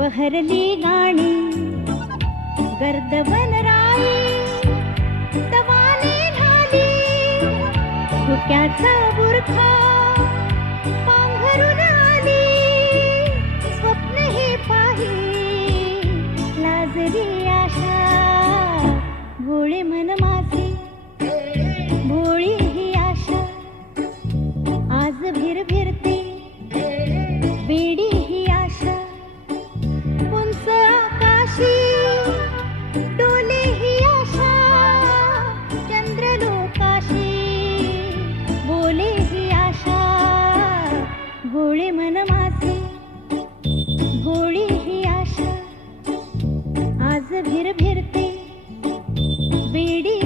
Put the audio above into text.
बहरली गाणी गर्दवन राई तवाने ढाली धुक्याचा बुरखा पांघरून आली स्वप्न हे पाही लाजली आशा भोळे मन माझे भोळी ही आशा आज भिरभिरते वेडी ही आशा उंच आकाशी डोले ही आशा चंद्रलोकाशी बोले ही आशा भोळे मन माझे भोळी ही आशा आज भिरभिरते वेडी